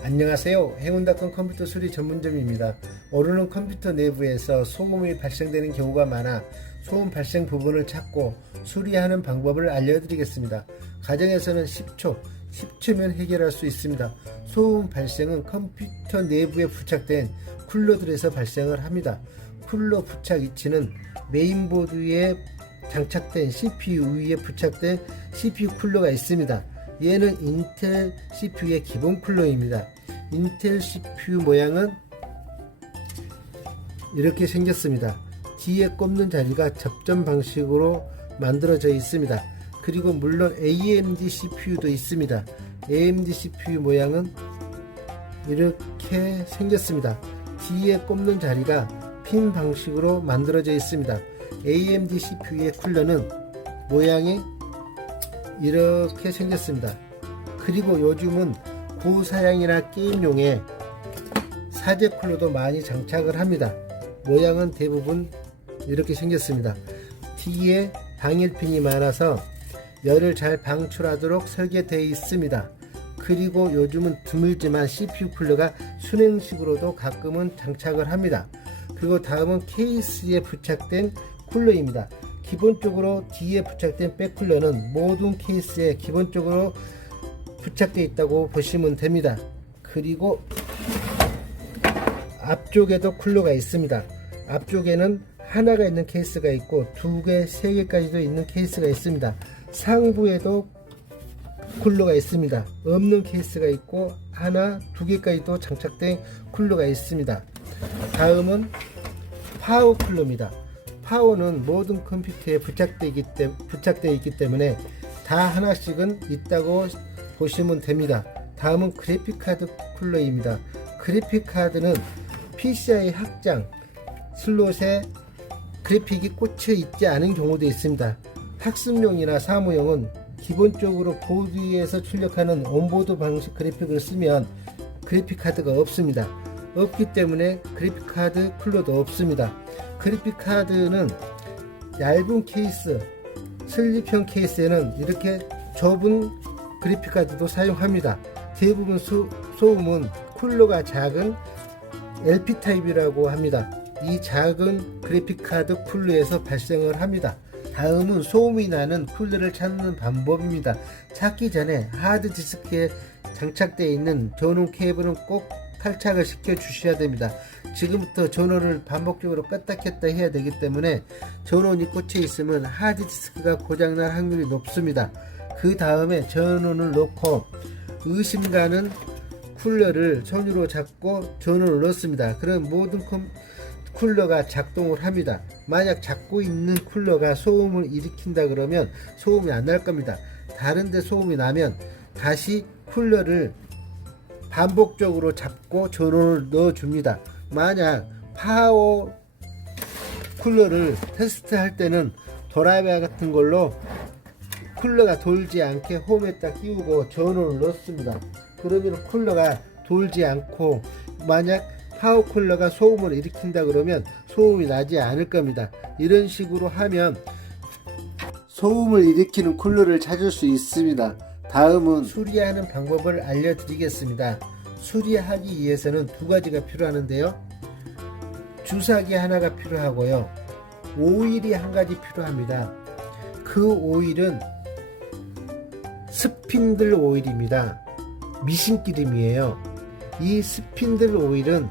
안녕하세요. 행운닷컴 컴퓨터 수리 전문점입니다. 오늘은 컴퓨터 내부에서 소음이 발생되는 경우가 많아 소음 발생 부분을 찾고 수리하는 방법을 알려드리겠습니다. 가정에서는 10초면 해결할 수 있습니다. 소음 발생은 컴퓨터 내부에 부착된 쿨러들에서 발생을 합니다. 쿨러 부착 위치는 메인보드에 장착된 CPU 위에 부착된 CPU 쿨러가 있습니다. 얘는 인텔 CPU의 기본 쿨러입니다. 인텔 CPU 모양은 이렇게 생겼습니다. 뒤에 꼽는 자리가 접점 방식으로 만들어져 있습니다. 그리고 물론 AMD CPU도 있습니다. AMD CPU 모양은 이렇게 생겼습니다. 뒤에 꼽는 자리가 핀 방식으로 만들어져 있습니다. AMD CPU의 쿨러는 모양이 이렇게 생겼습니다. 그리고 요즘은 고사양이나 게임용에 사제 쿨러도 많이 장착을 합니다. 모양은 대부분 이렇게 생겼습니다. 뒤에 방열핀이 많아서 열을 잘 방출하도록 설계되어 있습니다. 그리고 요즘은 드물지만 CPU 쿨러가 순행식으로도 가끔은 장착을 합니다. 그리고 다음은 케이스에 부착된 쿨러입니다. 기본적으로 뒤에 부착된 백쿨러는 모든 케이스에 기본적으로 부착되어 있다고 보시면 됩니다. 그리고 앞쪽에도 쿨러가 있습니다. 앞쪽에는 하나가 있는 케이스가 있고 두 개, 세 개까지도 있는 케이스가 있습니다. 상부에도 쿨러가 있습니다. 없는 케이스가 있고 하나, 두 개까지도 장착된 쿨러가 있습니다. 다음은 파워 쿨러입니다. 파워는 모든 컴퓨터에 부착되어 있기 때문에 다 하나씩은 있다고 보시면 됩니다. 다음은 그래픽카드 쿨러입니다. 그래픽카드는 PCI 확장 슬롯에 그래픽이 꽂혀 있지 않은 경우도 있습니다. 학습용이나 사무용은 기본적으로 보드에서 출력하는 온보드 방식 그래픽을 쓰면 그래픽카드가 없습니다. 없기 때문에 그래픽카드 쿨러도 없습니다. 그래픽카드는 얇은 케이스, 슬립형 케이스에는 이렇게 좁은 그래픽카드도 사용합니다. 대부분 소음은 쿨러가 작은 LP 타입이라고 합니다. 이 작은 그래픽카드 쿨러에서 발생을 합니다. 다음은 소음이 나는 쿨러를 찾는 방법입니다. 찾기 전에 하드디스크에 장착되어 있는 전원 케이블은 꼭 탈착을 시켜 주셔야 됩니다. 지금부터 전원을 반복적으로 껐다 켰다 해야 되기 때문에 전원이 꽂혀 있으면 하드디스크가 고장날 확률이 높습니다. 그 다음에 전원을 놓고 의심가는 쿨러를 손으로 잡고 전원을 넣습니다. 그럼 모든 쿨러가 작동을 합니다. 만약 잡고 있는 쿨러가 소음을 일으킨다 그러면 소음이 안 날 겁니다. 다른데 소음이 나면 다시 쿨러를 반복적으로 잡고 전원을 넣어 줍니다. 만약 파워 쿨러를 테스트 할 때는 도라이바 같은 걸로 쿨러가 돌지 않게 홈에 딱 끼우고 전원을 넣습니다. 그러면 쿨러가 돌지 않고 만약 파워 쿨러가 소음을 일으킨다 그러면 소음이 나지 않을 겁니다. 이런 식으로 하면 소음을 일으키는 쿨러를 찾을 수 있습니다. 다음은 수리하는 방법을 알려드리겠습니다. 수리하기 위해서는 두 가지가 필요하는데요. 주사기 하나가 필요하고요. 오일이 한 가지 필요합니다. 그 오일은 스핀들 오일입니다. 미신기름이에요. 이 스핀들 오일은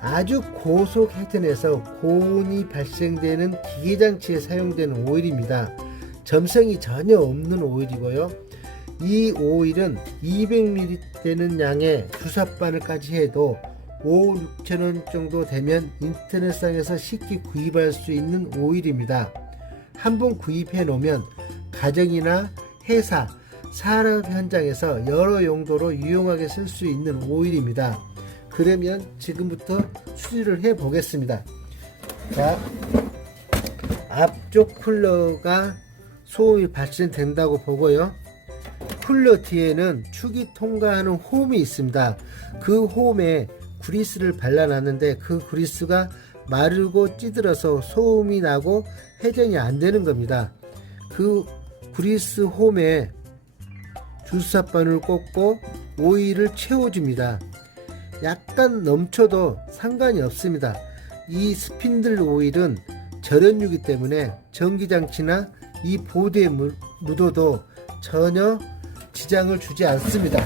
아주 고속 회전에서 고온이 발생되는 기계장치에 사용되는 오일입니다. 점성이 전혀 없는 오일이고요. 이 오일은 200ml 되는 양의 주사바늘까지 해도 5-6천원 정도 되면 인터넷상에서 쉽게 구입할 수 있는 오일입니다. 한번 구입해 놓으면 가정이나 회사, 산업 현장에서 여러 용도로 유용하게 쓸 수 있는 오일입니다. 그러면 지금부터 수리를 해 보겠습니다. 자, 앞쪽 쿨러가 소음이 발생된다고 보고요. 쿨러 뒤에는 축이 통과하는 홈이 있습니다. 그 홈에 그리스를 발라놨는데 그 그리스가 마르고 찌들어서 소음이 나고 회전이 안 되는 겁니다. 그 그리스 홈에 주사바늘 꽂고 오일을 채워줍니다. 약간 넘쳐도 상관이 없습니다. 이 스핀들 오일은 절연유기 때문에 전기장치나 이 보드에 묻어도 전혀 지장을 주지 않습니다.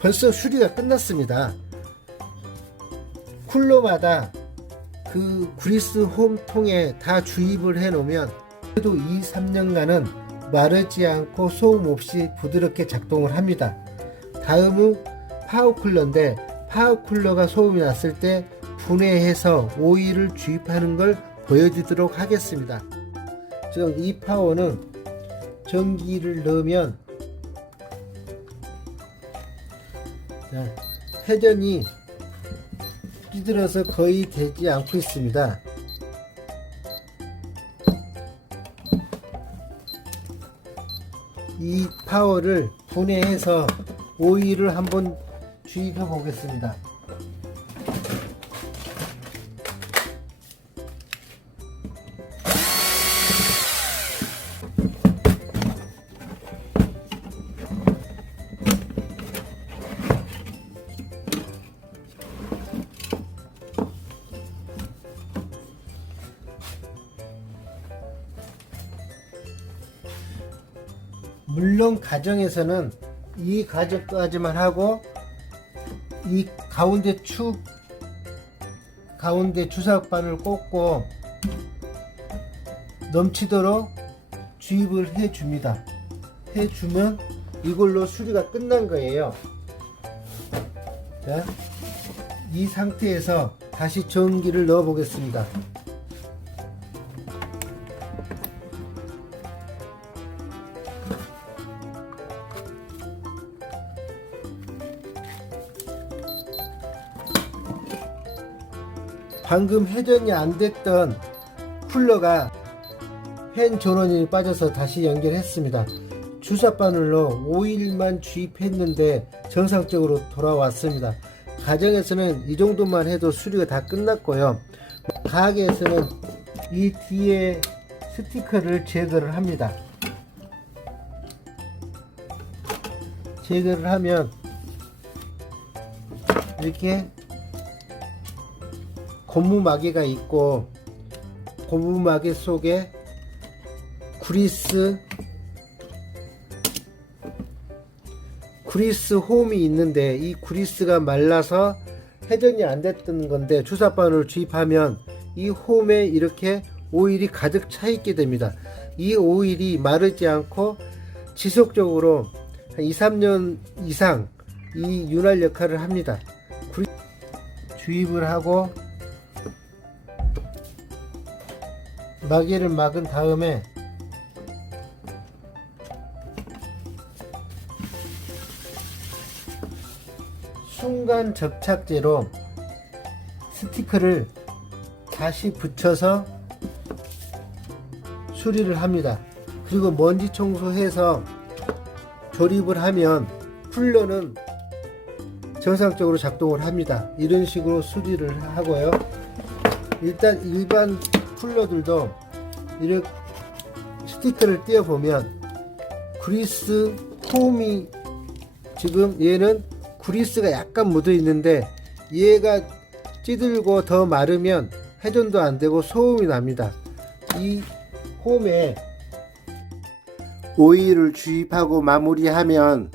벌써 수리가 끝났습니다. 쿨러마다 그 그리스 홈 통에 다 주입을 해 놓으면 그래도 2-3년간은 마르지 않고 소음 없이 부드럽게 작동을 합니다. 다음은 파워쿨러인데, 파워쿨러가 소음이 났을 때 분해해서 오일을 주입하는 걸 보여주도록 하겠습니다. 지금 이 파워는 전기를 넣으면 회전이 삐들어서 거의 되지 않고 있습니다. 이 파워를 분해해서 오일을 한번 주입해 보겠습니다. 물론 가정에서는 이 가정까지만 하고 이 가운데 주사바늘 꽂고 넘치도록 주입을 해 줍니다. 해주면 이걸로 수리가 끝난 거예요. 자, 이 상태에서 다시 전기를 넣어 보겠습니다. 방금 회전이 안 됐던 쿨러가 팬 전원이 빠져서 다시 연결했습니다. 주사바늘로 오일만 주입했는데 정상적으로 돌아왔습니다. 가정에서는 이 정도만 해도 수리가 다 끝났고요. 가게에서는 이 뒤에 스티커를 제거를 합니다. 제거를 하면 이렇게 고무마개가 있고, 고무마개 속에 그리스 홈이 있는데, 이 그리스가 말라서 회전이 안 됐던 건데 주사바늘을 주입하면 이 홈에 이렇게 오일이 가득 차 있게 됩니다. 이 오일이 마르지 않고 지속적으로 한 2-3년 이상 이 윤활 역할을 합니다. 주입을 하고 마개를 막은 다음에 순간 접착제로 스티커를 다시 붙여서 수리를 합니다. 그리고 먼지 청소해서 조립을 하면 쿨러는 정상적으로 작동을 합니다. 이런 식으로 수리를 하고요. 일단 일반 쿨러들도 이렇게 스티커를 띄워 보면 그리스 홈이, 지금 얘는 그리스가 약간 묻어 있는데 얘가 찌들고 더 마르면 회전도 안 되고 소음이 납니다. 이 홈에 오일을 주입하고 마무리하면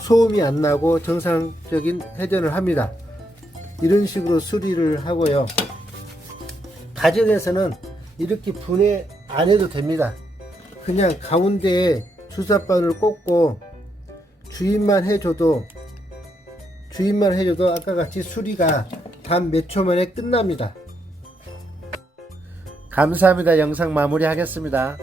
소음이 안 나고 정상적인 회전을 합니다. 이런 식으로 수리를 하고요. 가정에서는 이렇게 분해 안 해도 됩니다. 그냥 가운데에 주사바늘 꽂고 주입만 해줘도 아까 같이 수리가 단 몇 초 만에 끝납니다. 감사합니다. 영상 마무리 하겠습니다.